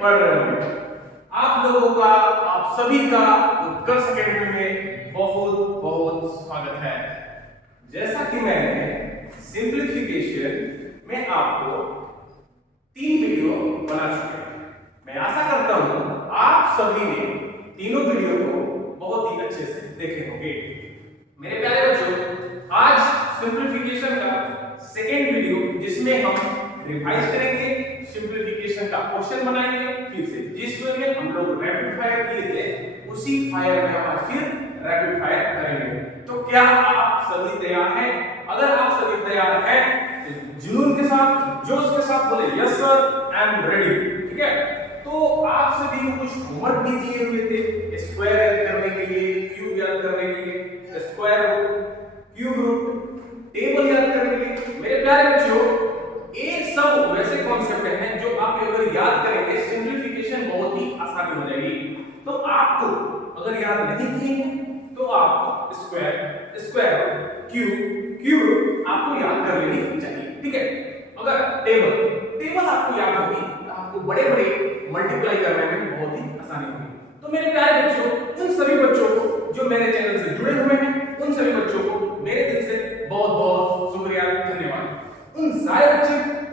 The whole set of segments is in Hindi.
पढ़ रहे होंगे। आप लोगों का, आप सभी का उत्कर्ष अकेडमी में बहुत बहुत स्वागत है। जैसा कि मैंने सिंप्लीफिकेशन में आपको 3 वीडियो बना चुके हैं, मैं आशा करता हूं आप सभी ने तीनों वीडियो को बहुत ही अच्छे से देखे होंगे। मेरे प्यारे बच्चों, आज सिंप्लीफिकेशन का सेकेंड वीडियो जिसमें हम रिवाइज करेंगे, सिंप्लीफिकेशन का क्वेश्चन बनाएंगे फिर से। जिस वे में हम लोग रैपिड फायर किए थे उसी फायर में हम आज फिर रैपिड फायर करेंगे। तो क्या आप सभी तैयार हैं? अगर आप सभी तैयार हैं तो जुनून के साथ, जोश के साथ बोले yes sir, I am ready. ठीक है, तो आप सभी को कुछ होमवर्क भी दिए हुए थे स्क्वायर याद करने के लिए, क्यूब याद करने के लिए, square root, cube root, table याद करने के लिए। मेरे प्यारे बच्चों, ये सब वैसे कॉन्सेप्ट हैं जो आप अगर याद करेंगे सिंप्लीफिकेशन बहुत ही आसानी हो जाएगी। तो आपको अगर याद नहीं किए तो आपको स्क्वायर, स्क्वायर क्यूब, क्यूब आपको याद कर लेनी चाहिए। ठीक है, अगर टेबल, टेबल आपको याद होगी तो आपको बड़े बड़े मल्टीप्लाई करने में बहुत ही आसानी होगी। तो मेरे प्यारे बच्चों, उन सभी बच्चों को जो मेरे चैनल से जुड़े हुए हैं, उन सभी बच्चों को मेरे दिल से बहुत बहुत शुक्रिया, धन्यवाद। उन सारे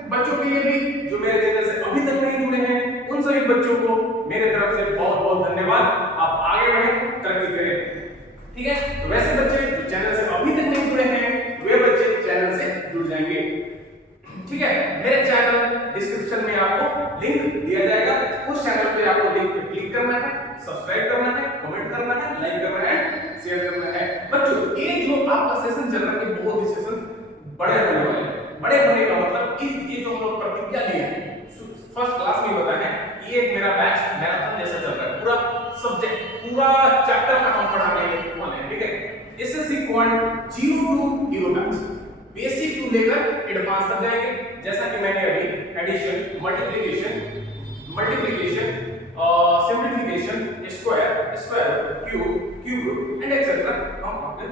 बच्चों के लिए भी जो मेरे चैनल से अभी तक नहीं जुड़े हैं, उन सभी बच्चों को मेरे तरफ से बहुत बहुत धन्यवाद। आप आगे बढ़ें, तरक्की करें। ठीक है, तो वैसे बच्चे जो चैनल से अभी तक नहीं जुड़े हैं वे बच्चे चैनल से जुड़ जाएंगे। ठीक है, मेरे चैनल डिस्क्रिप्शन में आपको लिंक दिया जाएगा, उस चैनल पे आपको लिंक पे क्लिक करना है, सब्सक्राइब करना है, कमेंट करना है, लाइक करना है, शेयर करना है। बच्चों, ये जो आपका सेशन चल रहा है बहुत ही सेशन बड़े होने वाले हैं। बड़े होने का मतलब ये जो हम लोग प्रतिज्ञा लिए हैं फर्स्ट क्लास में बताया है, ये मेरा बैच मैराथन जैसा चल रहा है। पूरा सब्जेक्ट, पूरा चैप्टर का हम पढ़ाने वाले हैं। ठीक है, SSC quant 0 to hero batch, basic to लेकर एडवांस तक जाएंगे। जैसा कि मैंने अभी addition, multiplication, simplification, square, square, cube, cube root and etcetera हम अपने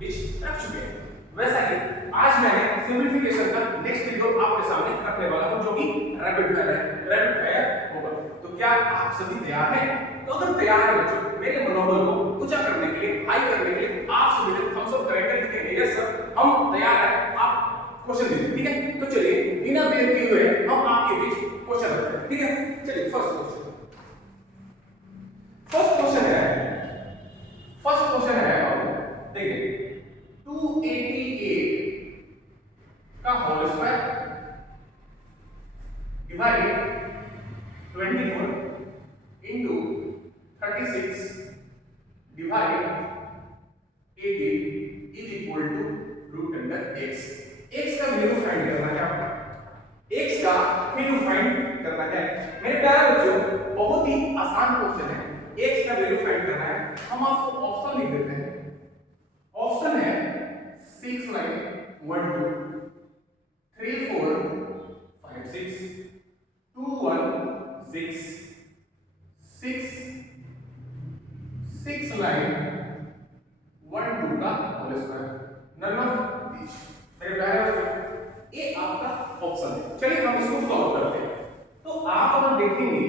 बीच रख चुके हैं। वैसा ही आज मैंने सिंप्लीफिकेशन का नेक्स्ट वीडियो आपके सामने रखने वाला हूं जो कि रैपिड फायर है, रैपिड फायर होगा। तो क्या आप सभी तैयार हैं? तो अगर तैयार हैं बच्चों, मेरे मनोबल को ऊंचा करने के लिए, हाई करने के लिए आप सभी ने थम्स अप करेंगे, लिखेंगे यस सर हम तैयार हैं, आप क्वेश्चन दीजिए। ठीक है, तो चलिए बिना देर किए हुए हम आपके बीच क्वेश्चन रखते हैं। ठीक है, चलिए फर्स्ट क्वेश्चन है देखिए 288 का whole square divide 24 into 36 divide 18 is equal to root under x। x का वैल्यू फाइंड करना है आपको, x का वैल्यू फाइंड करना है। मेरे प्यारे बच्चों, बहुत ही आसान क्वेश्चन है, x का वैल्यू फाइंड करना है। हम आपको ऑप्शन लिख देते हैं। ऑप्शन है 6 9 1 2 3 4 5 6 2 1 6 6 6 9 1 2 का whole square, none of this. मेरे प्यारे बच्चों, ये आपका ऑप्शन है। चलिए हम इसको सॉल्व करते हैं। तो आप अगर देखेंगे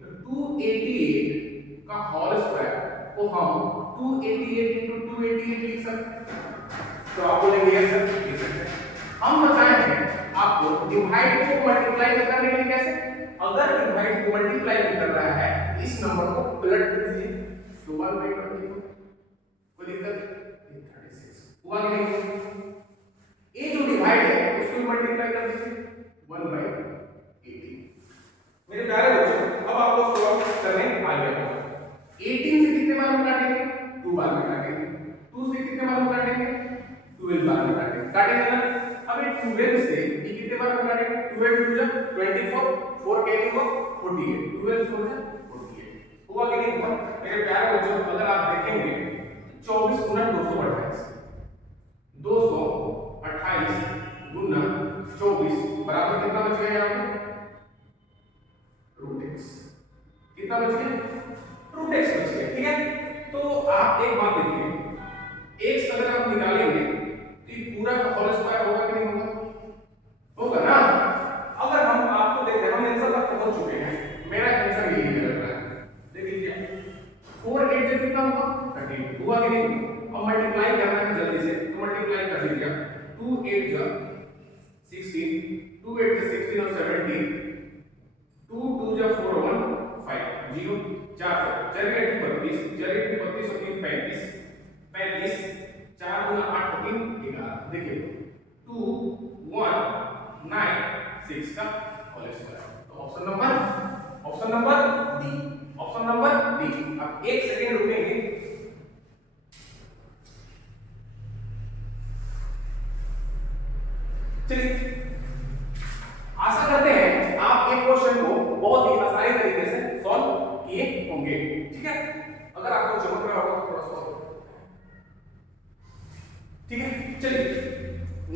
तो 288 का होल स्क्वायर को हम 288 into 288 लिख सकते हैं। तो आप बोलेंगे यस सर लिख सकते हैं। हम बताएंगे आपको डिवाइड को मल्टीप्लाई करने के लिए कैसे। अगर डिवाइड को मल्टीप्लाई कर रहा है इस नंबर को पलट कर दीजिए, 2/24 कोई दिक्कत 36 हुआ कि नहीं। ये जो डिवाइड है उसको मल्टीप्लाई कर दीजिए 1/18। मेरे प्यारे बच्चों, अब आपको सॉल्व करने आ गया। 18 से कितने बार में काटेंगे? 2 बार में काटेंगे। 2 से कितने बार में काटेंगे? 12 बार में काटेंगे। काटेंगे ना? अब ये 12 से ये कितने बार में काटेंगे? 12 2 जा 24, 4 कैरी हो 48, 12 4 जा 48 हुआ कि नहीं हुआ। मेरे प्यारे बच्चों, अगर आप देखेंगे 24 गुना 228, 228 गुना 24 बराबर कितना बच गया यहाँ पे? Root x। कितना बच गया? रूट x बच गया। ठीक है, तो आप एक बात देखिए, x अगर आप निकालेंगे तो ये पूरा का होल स्क्वायर होगा कि नहीं होगा? होगा ना। अगर हम आपको देख रहे हैं, हम आंसर तक पहुंच चुके हैं। मेरा जीरो, 4 से 4 के 32, 4 के 32 होती है 35, 35 4 गुना 8 होती है 11। देखिए 2 1 9 6 का होल स्क्वायर। तो option number D, option number D. अब 1 सेकंड रुकेंगे। चलिए आशा करते हैं आप एक क्वेश्चन को बहुत ही आसानी तरीके से सॉल्व किए होंगे। ठीक है, अगर आपको चमक रहा होगा तो थोड़ा सॉल्व, ठीक है। चलिए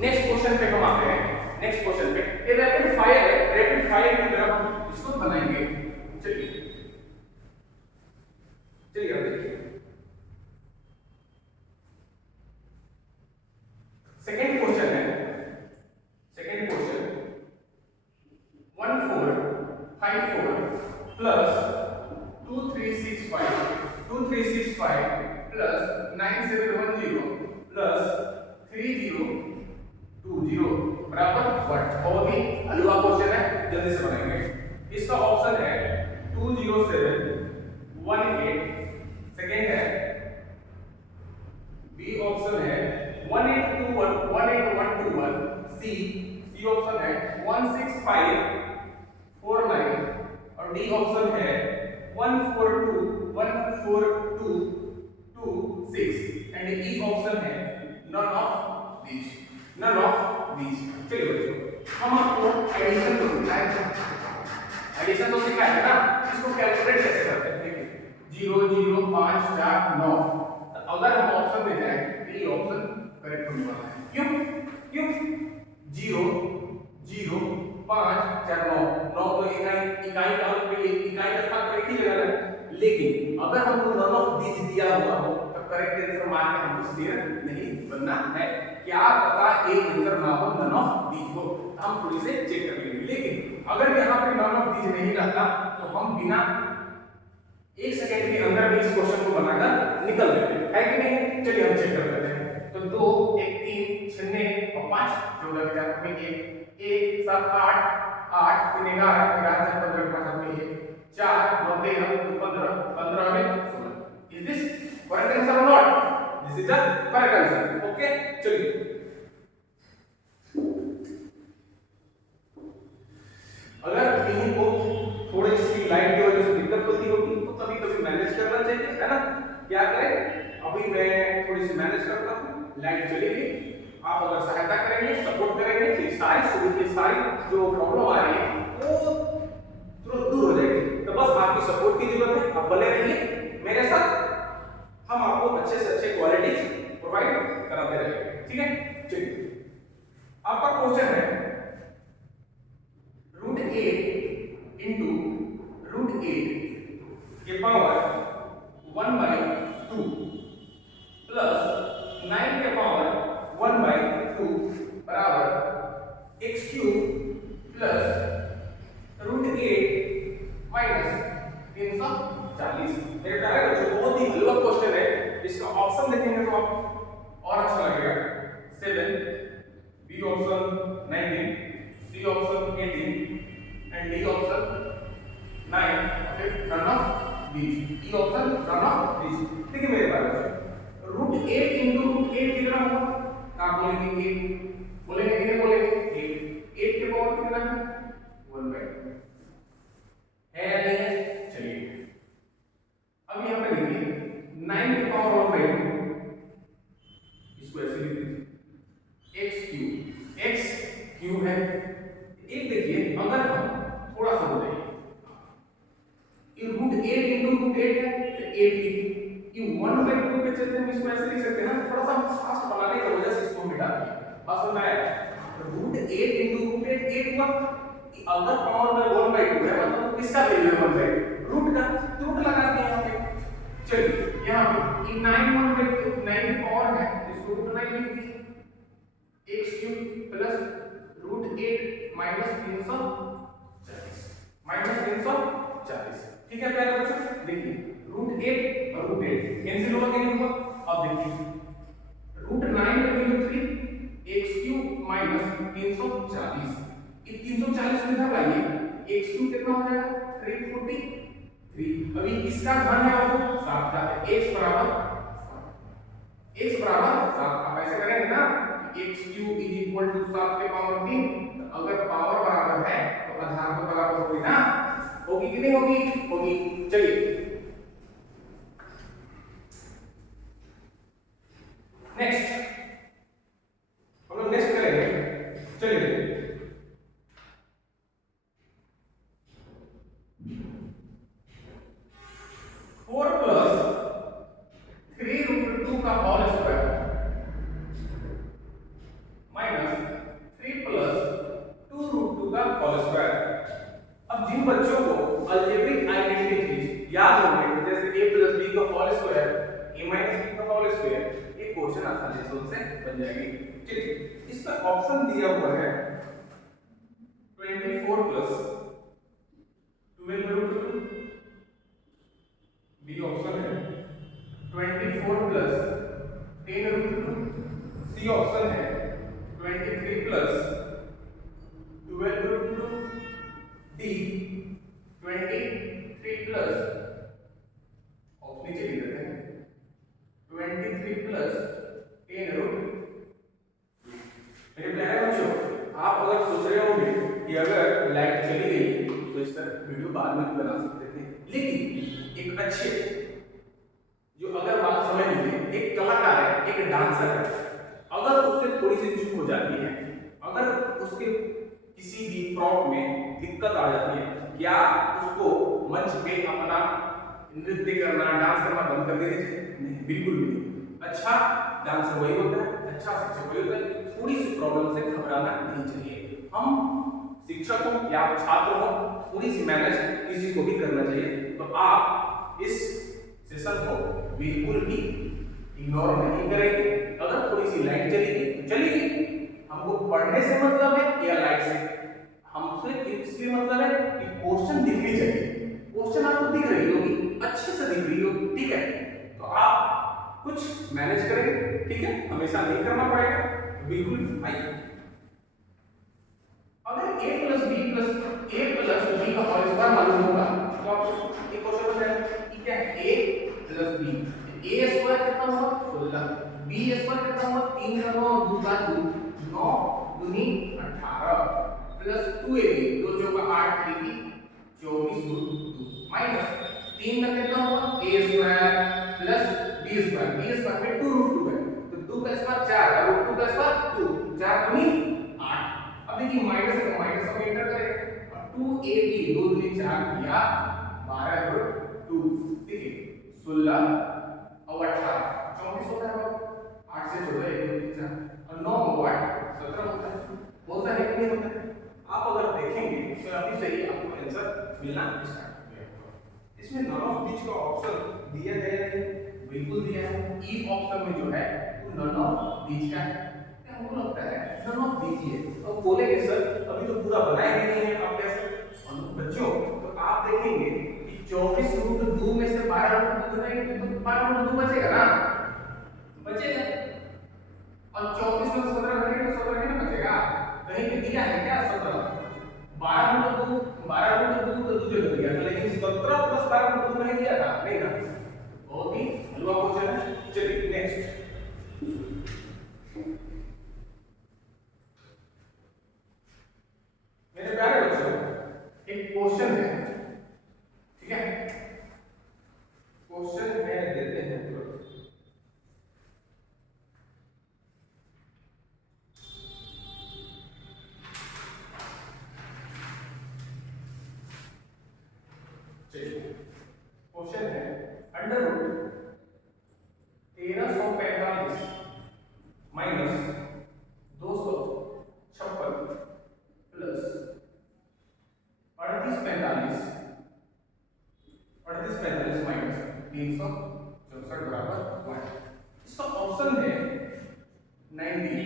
नेक्स्ट क्वेश्चन पे हम आते हैं। नेक्स्ट क्वेश्चन पे ये रैपिड फायर है, रैपिड फायर की तरह हम इसको बनाएंगे। चलिए चलिए अब देखिए सेकंड क्वेश्चन है। Second question 1454 plus 2365 plus 9710 plus 3020 बराबर व्हाट। बहुत ही हलवा क्वेश्चन है, जल्दी से बनाएंगे। इसका ऑप्शन है 20718, सेकंड है बी ऑप्शन है 1821 सी ऑप्शन है 16549 और डी ऑप्शन है 14214226 एंड ई ऑप्शन है नन ऑफ दीज। चलिए बच्चों हम आपको एडिशन तो सिखाए थे, ना, इसको कैलकुलेट कैसे करते हैं। देखिए 0 0 5 4 9, अगर हम ऑप्शन में जाए तो ये ऑप्शन करेक्ट होने वाला है। क्यों 0 0 5 4 9 तो इकाई काउंट पे इकाई का स्थान पर एक ही जगह है। लेकिन अगर हमको नन ऑफ दीज दिया हुआ हो तो करेक्ट आंसर मान के हमको शेयर नहीं बनना है। क्या पता एक आंसर ना हो नन ऑफ दीज को, हम थोड़ी से चेक कर लेंगे। लेकिन अगर यहाँ पे नन ऑफ दीज नहीं रहता तो हम बिना 1 सेकंड के अंदर भी इस क्वेश्चन को बनाकर निकल देते हैं, है कि नहीं। चलिए हम चेक कर लेते हैं। तो 2 1 3 6 और 5 14 के साथ में 1 7 8 8 3 11 11 7 15 के साथ में 1 4 9 13 15 15 में 16। इज दिस करेक्ट आंसर और not? This is the correct answer. Okay चलिए अगर कहीं को थोड़ी सी लाइट की वजह से दिक्कत होती होगी तो कभी-कभी मैनेज करना चाहिए, है ना। क्या करें, अभी मैं थोड़ी सी मैनेज करता हूं, लाइट चलेगी, आप अगर सहायता करेंगे, सपोर्ट करेंगे तो सारी जो प्रॉब्लम आ रही है वो तुरंत दूर हो जाएगी। तो बस आपकी सपोर्ट की जरूरत है, आप बने रहिए मेरे साथ, हम आपको अच्छे से अच्छे क्वालिटी प्रोवाइड कराते रहेंगे। ठीक है चलिए आपका क्वेश्चन है √8 into √8 के पावर 1/2 प्लस 9 के पावर 1/2 बराबर x³ प्लस √8 माइनस 340। मेरे प्यारे बच्चों बहुत ही हलवा क्वेश्चन है, इसका ऑप्शन देखेंगे तो आप और अच्छा लगेगा। 7 B option 19 C option 18 and D option 9 फिर none of these, E option none of these. देखिए मेरे पास √8 into √8 कितना होगा, आप बोलेंगे 8, बोलेंगे कितने बोलेंगे 8 के पावर कितना है 1/2 है या नहीं है। चलिए अब यहां पे देखिए 9 के पावर 1/2 इसको ऐसे लिख दीजिए x³ है। एक देखिए अगर हम थोड़ा सा हो जाए ये √8 into √8 है तो 8 लिखिए, ये 1/2 पे चलते हम इसको ऐसे लिख सकते हैं ना, थोड़ा सा फास्ट बनाने की वजह से इसको मिटा दिया। बात समझ आया, √8 into √8 8 हुआ, अगर पावर में 1/2 है मतलब किसका वैल्यू है 1/2 रूट का, तो रूट लगा दिया यहां पे। चलिए यहां पे ये 9 1/2 9 की पावर है इसको √9 लिख दीजिए x³ प्लस √8 माइनस 340। ठीक है प्यारे बच्चों, देखिए √8 और √8 कैंसिल होगा कि नहीं होगा। अब देखिए √9 वैल्यू 3 x³ माइनस 340, ये 340 को इधर लाइए, x³ कितना हो जाएगा 343 v किसका घन है बाबू 7 का, x बराबर 7। आप ऐसे करेंगे ना कि x cube is equal to 7 के पावर 3, तो अगर पावर बराबर है तो आधार को बराबर होगी ना, होगी कि नहीं होगी, होगी। चलिए नेक्स्ट हम लोग नेक्स्ट करेंगे। चलिए 4 प्लस 3√2 का होल स्क्वायर माइनस 3 प्लस 2√2 का होल स्क्वायर। अब जिन बच्चों को अलजेब्रिक आइडेंटिटीज याद होंगे जैसे a प्लस b का whole square a minus b का होल स्क्वायर, ये क्वेश्चन आसानी से उनसे बन जाएगी। ठीक है, इसका ऑप्शन दिया हुआ है 24 प्लस 12√2, बी ऑप्शन है 24 प्लस 10√2, सी ऑप्शन है 23 प्लस 12√2, डी 23 प्लस नीचे लिख देते हैं 23 प्लस 10√2। मेरे प्यारे बच्चों, आप अगर सोच रहे होंगे कि अगर लाइट चली गई तो इस तरह वीडियो बाद में भी बना सकते थे, लेकिन एक अच्छे जो अगर बात समझ लीजिए, एक कलाकार है, एक डांसर है, अगर उससे थोड़ी सी चूक हो जाती है, अगर उसके किसी भी प्रॉप में दिक्कत आ जाती है, क्या उसको मंच पे अपना नृत्य करना, डांस करना बंद कर देना चाहिए? नहीं, बिल्कुल भी नहीं। अच्छा डांसर वही होता है, अच्छा शिक्षक वही होता है। थोड़ी सी प्रॉब्लम से घबराना नहीं चाहिए। हम शिक्षक हो या छात्र हो, थोड़ी सी मैनेज किसी को भी करना चाहिए। तो आप इस सेशन को बिल्कुल भी इग्नोर नहीं करेंगे। अगर थोड़ी सी लाइट चलेगी तो चलेगी, हमको पढ़ने से मतलब है या लाइट से? हमसे इसलिए मतलब है कि क्वेश्चन दिखनी चाहिए। क्वेश्चन आपको दिख रही होगी, अच्छे से दिख रही होगी, ठीक है, तो आप कुछ मैनेज करेंगे। ठीक है, हमेशा नहीं करना पड़ेगा, बिल्कुल। आइए, अगर a प्लस b का होल स्क्वायर मालूम होगा तो आप एक क्वेश्चन बताएं कि क्या है a plus b। a square कितना हुआ 16, b स्क्वायर कितना हुआ 3 का 9 2 का 2 9 दूनी 18 प्लस 2ab 2 चौका 8 3 की 24 माइनस 3 का कितना हुआ a square plus b square में 2√2 है तो 2 का स्क्वायर 4 और 2 का स्क्वायर 2 4 दूनी 8। अब देखिए माइनस का माइनस हम एंटर करें और 2ab 2 दूनी 4 किया 12√2, देखिए 16 और 18 24 होता है, 8 से 14 1 2 3 4 और 9 और 8 17 होता है। बहुत सारे नहीं होते हैं, आप अगर देखेंगे तो अभी से ही आपको आंसर मिलना स्टार्ट हो गया। इसमें नन ऑफ दीज का ऑप्शन दिया गया है, बिल्कुल दिया है। ई ऑप्शन में जो है वो नन ऑफ दीज का है, हमको लगता है नन ऑफ दीज है। तो बोलेंगे सर अभी तो पूरा बनाए नहीं है, आप कैसे? और बच्चों तो आप देखेंगे कि 24√2 में से 12√2 घटाएंगे तो 12√2 बचेगा ना, बचेगा। और 24 में से 17 घटाएंगे तो 17 ही ना बचेगा। कहीं पे दिया है क्या 17? 12√2 तो दूसरे को दिया था, लेकिन 17 प्लस 12√2 नहीं दिया था, नहीं था। बहुत ही हलवा क्वेश्चन है। चलिए नेक्स्ट, मेरे प्यारे बच्चों एक क्वेश्चन है, ठीक है, क्वेश्चन है देते हैं तुरंत। क्वेश्चन है √1345 माइनस 256 प्लस 3845 माइनस 364 बराबर 1। इसका ऑप्शन है 90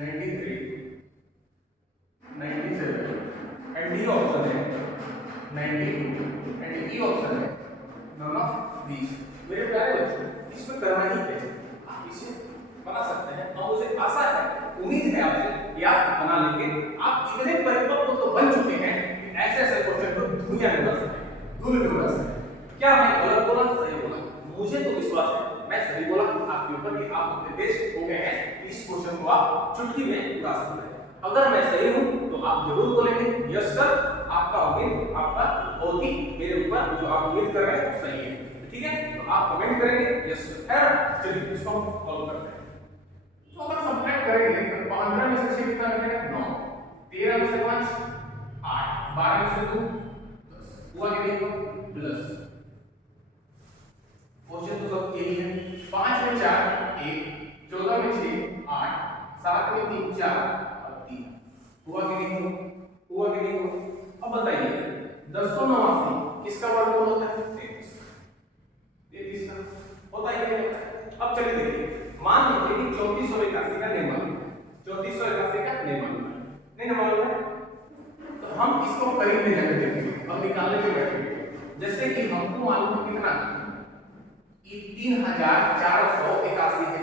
93 97 एंड डी ऑप्शन है 92 एंड ई ऑप्शन है नन ऑफ दीज। मेरे प्यारे बच्चों इसमें करना ही क्या है, आप इसे बना सकते हैं और मुझे आशा है, उम्मीद है आपसे कि आप बना लेंगे। आप इतने परिपक्व तो बन चुके हैं कि ऐसे ऐसे क्वेश्चन को दुनिया में बन सकते हैं। दूरदूर से। क्या मैं गलत बोला सही बोला? मुझे तो विश्वास है मैं सही बोला आपके ऊपर कि आप अपने देश हो गए हैं, इस क्वेश्चन को आप चुटकी में उड़ा सकते हैं। अगर मैं सही हूं तो आप जरूर बोलेंगे यस सर, आपका उम्मीद आपका बहुत ही मेरे ऊपर जो आप उम्मीद कर रहे हैं सही है, ठीक है? तो आप कमेंट करेंगे यस सर है। चलिए इसको हम सॉल्व करते हैं। तो अगर सब्ट्रैक्ट करेंगे तो 15 में से 6 कितना बचेगा? 9, 13 में से 5 8, 12 में से 2 10, हुआ कि नहीं? प्लस क्वेश्चन तो सब यही है। 5 में 4 1, 14 में 6 8, 7 में 3 4 और 3, हुआ कि नहीं? हुआ कि नहीं? अब बताइए 1089 किसका वर्गमूल होता है? 33 का होता है कि नहीं होता है? अब चलिए देखिए, मान लीजिए कि 3481 का नहीं मालूम है, 3481 का नहीं मालूम है, नहीं ना मालूम है, तो हम इसको करीब में जाकर देखेंगे। अब निकालने के बैठेंगे, जैसे कि हमको मालूम है कितना, ये 3481 है,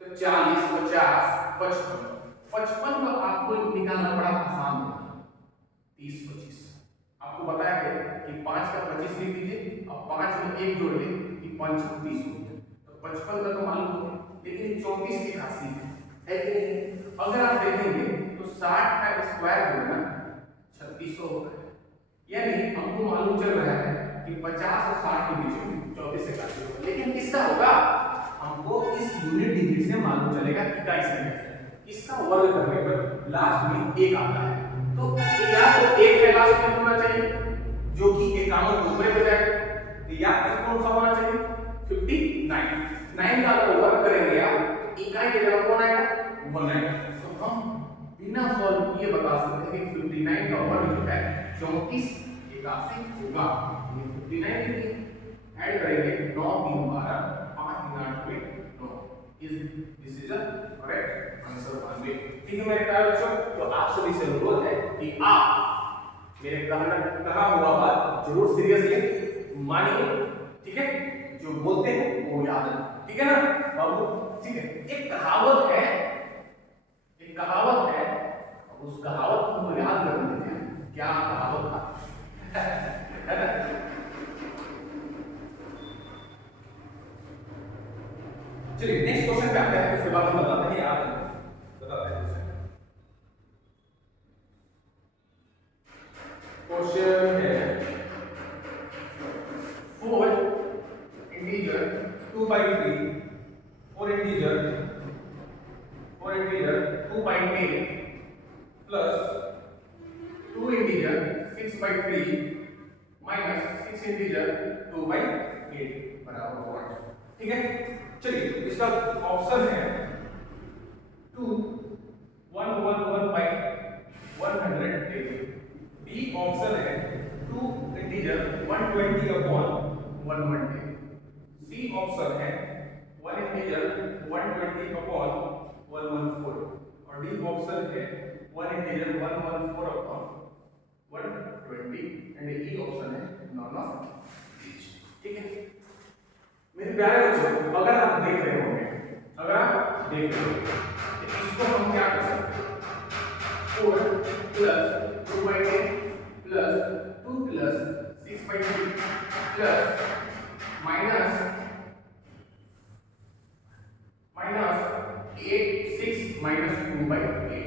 तो 40 50 55 55 का आपको निकालना बड़ा आसान है। 30 25 आपको बताया गया कि 5 का 25 लिख दीजिए और 5 में 1 जोड़ दें कि 5 30 हो गया, तो 55 का तो मालूम हो गया, लेकिन 3481 है कि नहीं? अगर आप देखेंगे तो 60 का स्क्वायर जो है ना 3600 होता है, यानी हमको मालूम चल रहा है कि 50 और 60 के बीच में 3481 होगा, लेकिन किसका होगा? हमको इस यूनिट डिजिट से मालूम चलेगा इकाई संख्या से। इसका वर्ग करने पर लास्ट में 1 आता है, तो या तो 1 है लास्ट में होना चाहिए जो कि 51 के ऊपर हो जाएगा, या कौन सा होना चाहिए? 59। 9 का अगर वर्ग करेंगे आप तो इकाई की जगह कौन आएगा? 1 आएगा। तो हम बिना सॉल्व किए बता सकते हैं कि 59 का वर्ग जो है 3481 होगा। ये 59 लिखिए, ऐड करेंगे 9 3 12 5 3 8 में 9, this is the correct answer 92। ठीक है मेरे प्यारे बच्चों, तो आप सभी से अनुरोध है कि आप मेरे कहा हुआ बात जरूर सीरियसली मानिए, ठीक है? जो बोलते हैं वो याद रखें, ठीक है ना बाबू? ठीक है। एक कहावत है, उस कहावत को हमको याद कर लेते हैं। क्या कहावत था? चलिए नेक्स्ट क्वेश्चन पे आते हैं, उसके बाद हम बताते हैं, याद बताते हैं। क्वेश्चन है 4 integer 2/3 4 integer 2/10 plus 2 integer 6/3 minus 6 integer 2/8 बराबर 1। ठीक है, चलिए इसका ऑप्शन है 2 111/100। बी ऑप्शन है 2 इंटीजर 120 अपॉन 110। सी ऑप्शन है 1 इंटीजर 120 अपॉन 114 और डी ऑप्शन है 1 integer 114 upon 120 and E option है नॉन ऑफ दीज। ठीक है मेरे प्यारे बच्चों, अगर आप देख रहे होंगे तो इसको हम क्या कर सकते हैं? 4 plus 2/10 plus 2 plus 6/3 plus minus 8 6 minus 2/8।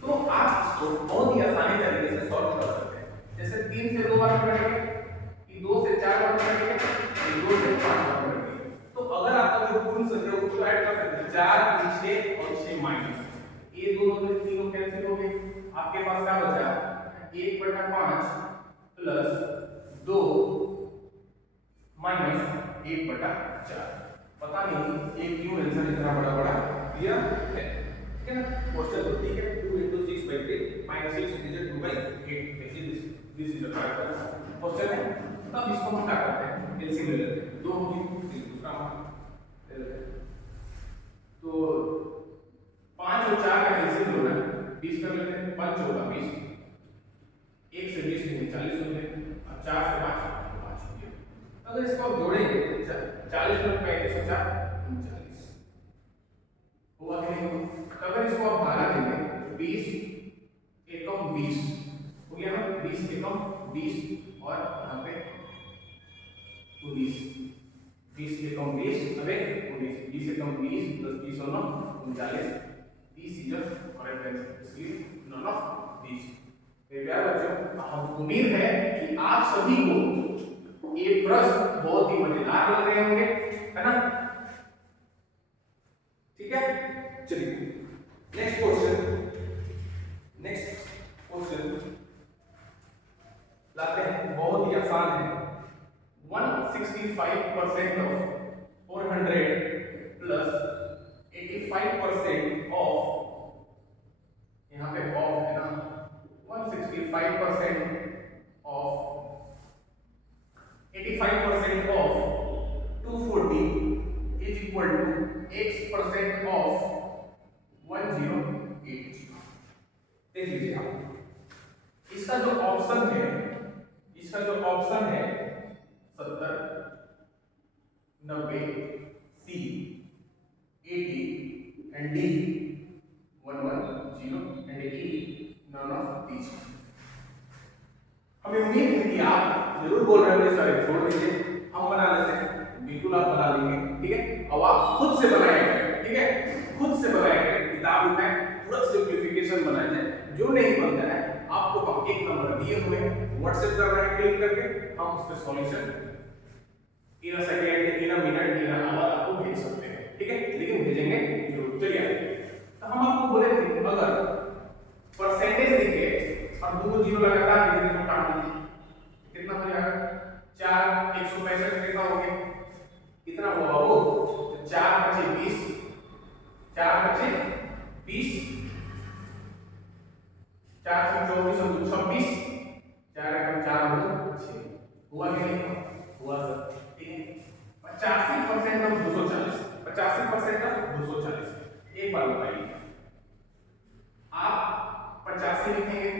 तो आप इसको बहुत ही आसानी तरीके से सॉल्व कर सकते हैं। जैसे 3 से 2 बार करेंगे, 2 से 4 बार करेंगे, 2 से 5 बार करेंगे, तो अगर आपका जो पूर्ण संख्या है उसको ऐड कर सकते हैं। 4 6 और 6 माइनस, ये दोनों में तीनों कैंसिल हो गए, आपके पास क्या बचा? 1/5 प्लस 2 माइनस 1/4। पता नहीं ये क्यों आंसर इतना बड़ा दिया है। ठीक है ना, क्वेश्चन तो ठीक है। 2 * 6/3 minus 6 integer 2/8, this is the correct question है। तब इसको हम क्या करते हैं? एलसीएम ले लेते हैं। 2 होगी दूसरा मान ले लेते हैं, तो 5 और 4 का एलसीएम लो ना, 20 कर लेते हैं। 5 × 4 = 20, 1 से 20 में 40 हो गए, और 4 से 5 5 हो गया। अगर इसको आप जोड़ेंगे 40 + 35 = 39 हुआ कि नहीं? अगर इसको आप भागा देंगे 20 एकम 20 हो गया ना, 20 एकम 20 और यहाँ पे 20 से कम 20 प्लस 20 और 9 39, 30 इज करेक्ट आंसर, इसलिए नन ऑफ दीज। मेरे प्यारे बच्चों, हम उम्मीद है कि आप सभी को ये प्रश्न बहुत ही मजेदार लग रहे होंगे, है ना? ठीक है, चलिए नेक्स्ट क्वेश्चन लाते हैं, बहुत ही आसान है। 165% ऑफ 400 प्लस 85% ऑफ, यहाँ पे ऑफ है ना, 165% of 85% of 240 is equal to x% of 1080। देख लीजिए आप, इसका जो ऑप्शन है 70, 90, C 80 and D 110 and E none of these। हमें उम्मीद है कि आप जरूर बोल रहे होंगे सर छोड़ दीजिए, हम बना लेते हैं। बिल्कुल आप बना लेंगे, ठीक है। अब आप खुद से बनाया करें, ठीक है, खुद से बनाया करें, किताब उठाएं, पूरा सिंपलीफिकेशन बनाया जाए। जो नहीं बनता है आपको हम एक नंबर दिए हुए व्हाट्सएप करना है, क्लिक करके हम उसके solution in second, in minute, in hour आपको भेज सकते हैं, ठीक है, लेकिन भेजेंगे जरूर। चलिए, तो हम आपको बोले थे अगर परसेंटेज लिखे और दो जीरो लगातार लिखे तो काट दीजिए, कितना हो जाएगा? 4 165 कितना हो गया? कितना हुआ वो? 4 बचे 20, 4 बचे 20, 4 से 24 और 26, 4 एकम 4 हो 6, हुआ कि नहीं हुआ सर? ठीक है, 85% ऑफ 240, 85% ऑफ 240। एक बार बताइए, आप 85 लिखेंगे,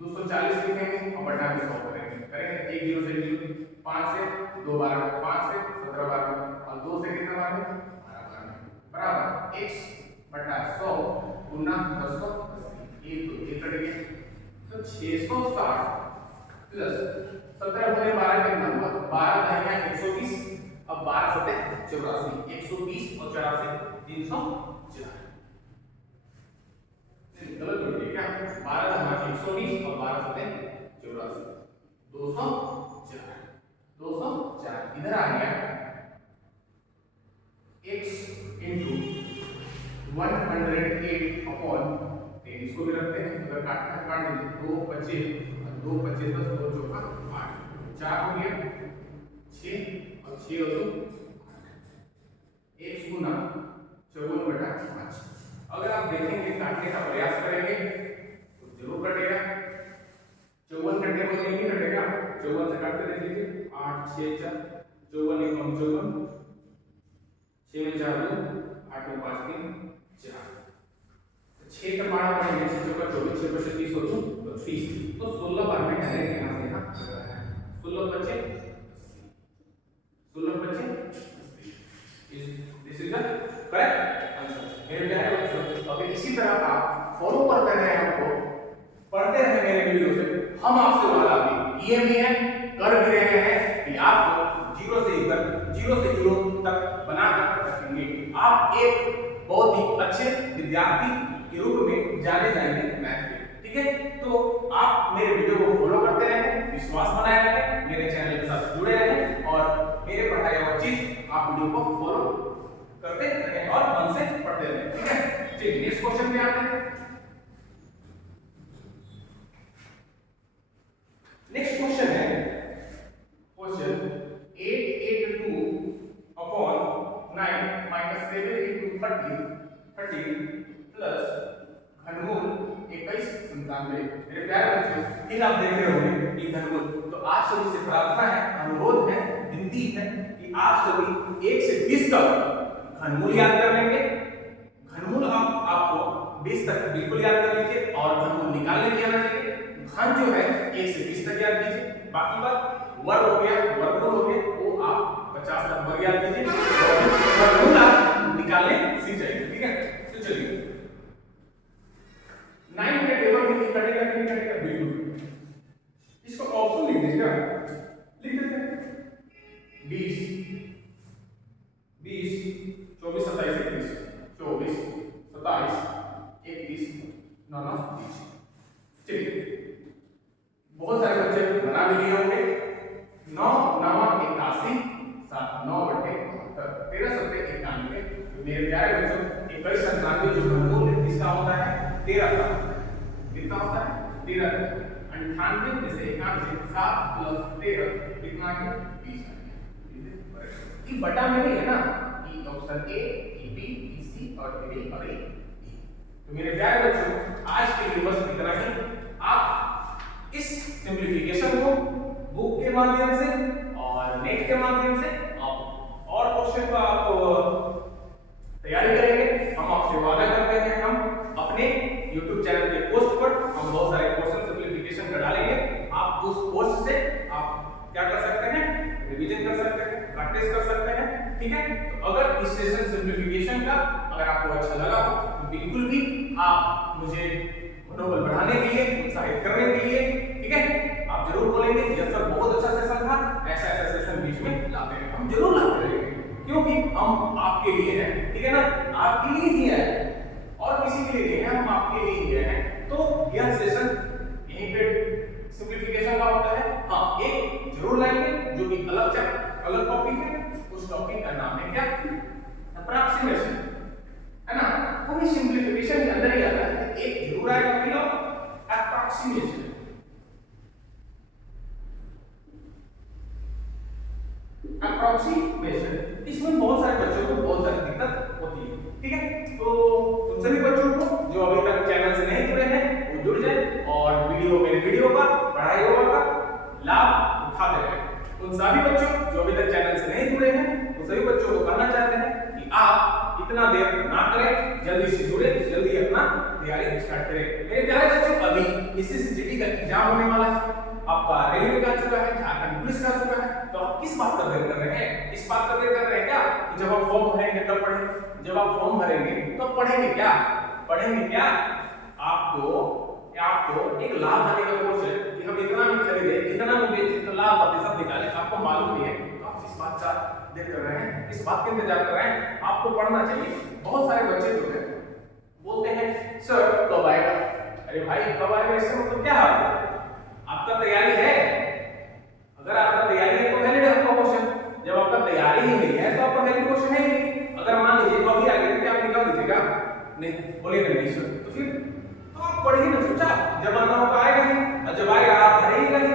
240 लिखेंगे और बटा के 100 करेंगे, एक जीरो से जीरो, 5 से 2 बार, 5 से 17 बार और 2 से कितना बार? 12 बार बराबर x बटा 100 गुना 1080, ये तो ये कट गया, तो 660 प्लस 17 गुने 12 कितना हुआ? 12 है 120, अब 12 सते 84, 120 और 84 304। गलत हो गया क्या? 12 हमारा 120 और 12 सते 84, 204 इधर आ गया। x इंटू 108 अपॉन 10, इसको भी रखते हैं, अगर काटना है काट दीजिए, 2 बचे 2 बचे 10, 2 चौका 8, 4 हो गया 6 और 6 और 2 x गुना 54/5। अगर आप देखेंगे काटने का प्रयास करेंगे तो जरूर कटेगा, 54 कटने को नहीं कटेगा, 54 से काटते रह लीजिए, 8 6 4, 54 एकम 54, 6 में 4 2, 8 में 5 3 4, 6 का 12 पढ़ेंगे, 6 चौका 24, 6 बचे 30 और 2 30, तो 16 बार में डायरेक्ट यहां से यहां 16 बचे 16 बचे, this is the correct answer. मेरे प्यारे बच्चों, अगर इसी तरह आप फॉलो करते रहे, हमको पढ़ते रहे मेरे वीडियो से, हम आपसे वादा भी ये भी है, कर भी रहे हैं कि आपको जीरो से लेकर जीरो तक बनाकर रखेंगे। आप एक बहुत ही अच्छे विद्यार्थी के रूप में जाने जाएंगे मैथ में, ठीक है। तो आप मेरे वीडियो को फॉलो करते रहें, विश्वास बनाए रखें, मेरे चैनल के साथ जुड़े रहें और मेरे पढ़ाई हुआ चीज आप वीडियो को फॉलो करते रहें और मन से पढ़ते रहें, ठीक है। चलिए नेक्स्ट क्वेश्चन पे आते हैं। नेक्स्ट क्वेश्चन है question 882 upon 9 minus 7 into 30 plus घनमूल 21 97। मेरे प्यारे बच्चों, फिर आप देख रहे होंगे ये घनमूल, तो आप सभी से प्रार्थना है, अनुरोध है, विनती है कि आप सभी 1 से 20 तक घनमूल याद कर लेंगे। घनमूल आपको 20 तक बिल्कुल याद कर लीजिए और घनमूल निकालने की आना चाहिए। घन जो है 1 से 20 तक याद कीजिए, बाकी बात वर्ग हो गया, वर्गमूल हो गया, वो आप 50 तक वर्ग याद कीजिए, वर्गमूल आप निकालने सीख जाइए, ठीक है। तो चलिए 9 के टेबल में कटेगा नहीं कटेगा? बिल्कुल, इसको ऑप्शन लिख दीजिएगा, लिख देते हैं 20 24 27 27, 31, 9, 20। चलिए, बहुत सारे बच्चे बना भी लिए होंगे। 9 9 81, 7 9 बटे 72, 13 सत्ते 91। मेरे प्यारे बच्चों, 21 97 जो घनमूल है किसका होता है? 13 का। कितना होता है? 13 का। 98 में से 91 7 प्लस 13 कितना है? 20 है। ये बटा में नहीं है ना, कि ऑप्शन ए, बी, सी और डी और ए। तो मेरे प्यारे बच्चों, आज के लिए बस इतना ही। आप इस सिंपलीफिकेशन को बुक के माध्यम से और नेट के माध्यम से आप और क्वेश्चन का आप तैयारी करेंगे। हम आपसे वादा करते हैं, हम अपने YouTube चैनल के पोस्ट पर हम बहुत सारे क्वेश्चन सिंपलीफिकेशन का डालेंगे। आप उस पोस्ट से आप क्या कर सकते हैं? रिवीजन कर सकते हैं, प्रैक्टिस कर सकते हैं। ठीक है, तो अगर इस सेशन सिंपलीफिकेशन का अगर आपको अच्छा लगा तो बिल्कुल भी आप मुझे मनोबल बढ़ाने के लिए, उत्साहित करने के लिए, ठीक है, आप जरूर बोलेंगे यस सर बहुत अच्छा सेशन था, ऐसा ऐसा सेशन बीच में लाते हैं। हम जरूर लाते रहेंगे, क्योंकि हम आपके लिए हैं। ठीक है ना, आपके लिए ही है और किसी के लिए नहीं है, हम आपके लिए ही हैं। तो यह सेशन यहीं पे सिंपलीफिकेशन का होता है। हाँ, एक जरूर लाएंगे जो कि अलग टॉपिक है। उस टॉपिक का नाम है क्या? अप्रॉक्सीमेशन, है ना। वो भी सिंपलीफिकेशन के अंदर ही आता है। एक जरूर आएगा बिलो अप्रॉक्सीमेशन। अप्रॉक्सीमेशन, इसमें बहुत सारे बच्चों को बहुत सारी दिक्कत होती है। ठीक है, तो उन सभी बच्चों को जो अभी तक चैनल से नहीं जुड़े हैं वो जुड़ जाए और वीडियो का पढ़ाई होगा का लाभ उठाते रहें। उन सभी बच्चों जो अभी तक चैनल से नहीं जुड़े हैं उन सभी बच्चों को कहना चाहते हैं कि आप इतना देर ना करें, जल्दी से जुड़े, जल्दी अपना तैयारी स्टार्ट करें। मेरे प्यारे बच्चों, अभी एसएससी का एग्जाम होने वाला है, आपका रेलवे का चुका है, झारखंड पुलिस का चुका है, तो आप किस बात का वेट कर रहे हैं? इस बात का वेट कर रहे हैं क्या कि जब आप फॉर्म भरेंगे तब पढ़ेंगे? जब आप फॉर्म भरेंगे तो पढ़ेंगे क्या? पढ़ेंगे क्या? आपको एक लाभ आने का कोर्स है कि हम इतना में खरीदे, इतना में बेचे तो लाभ प्रतिशत निकाले, आपको मालूम नहीं है, तो आप इस बात का वेट कर रहे हैं, इस बात के इंतजार कर रहे हैं। आपको पढ़ना चाहिए। बहुत सारे बच्चे जो है बोलते हैं सर कब आएगा? अरे भाई कब आएगा इससे मतलब क्या है? आपका तैयारी है? अगर आपका तैयारी है तो वैलिड है आपका क्वेश्चन। जब आपका तैयारी ही नहीं है तो आपका वैलिड क्वेश्चन है ही नहीं। अगर मान लीजिए कभी आ गया तो क्या आप निकाल दीजिएगा? नहीं, बोलिएगा नहीं सर, तो फिर तो आप पढ़िए ना चुपचाप। जब आना होगा आएगा ही, और जब आएगा आप भरेगा ही।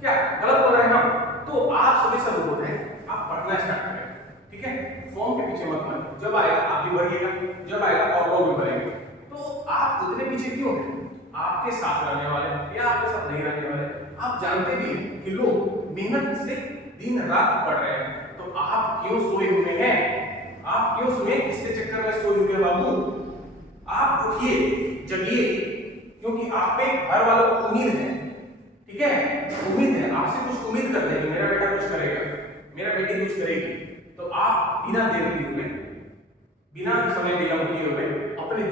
क्या गलत बोल रहे हैं हम? तो आप सभी सब बोल रहे हैं आप पढ़ना स्टार्ट करें। ठीक है, फॉर्म के पीछे मत भागिए। जब आएगा आप भी भरिएगा, जब आएगा और लोग भी भरेंगे। तो आप उतने पीछे क्यों हैं? आपके साथ रहने वाले या आपके साथ नहीं रहने वाले आप जानते भी हैं कि लोग मेहनत से दिन रात पढ़ रहे हैं, तो आप क्यों सोए हुए हैं? आप क्यों सोए? इसके चक्कर में सोए हुए बाबू? आप उठिए, जगिए, क्योंकि आप पे घर वालों को उम्मीद है। ठीक है, उम्मीद है, आपसे कुछ उम्मीद करते हैं कि मेरा बेटा कुछ करेगा, मेरा बेटी कुछ करेगी। तो आप बिना देर किए हुए, बिना समय विलंब किए हुए अपने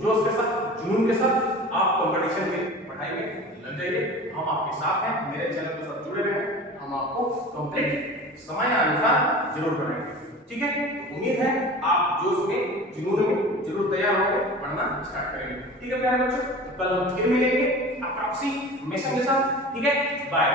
जोश के साथ, जुनून के साथ आप कंपटीशन की पढ़ाई में लग जाइए। हम आपके साथ हैं, मेरे चैनल के साथ जुड़े रहें, हम आपको कंप्लीट समय अनुसार जरूर कराएंगे। ठीक है, तो उम्मीद है आप जोश में, जुनून में जरूर तैयार होकर पढ़ना स्टार्ट करेंगे। ठीक है प्यारे बच्चों, तो कल हम फिर मिलेंगे अप्रॉक्सीमेशन के साथ। ठीक है, बाय।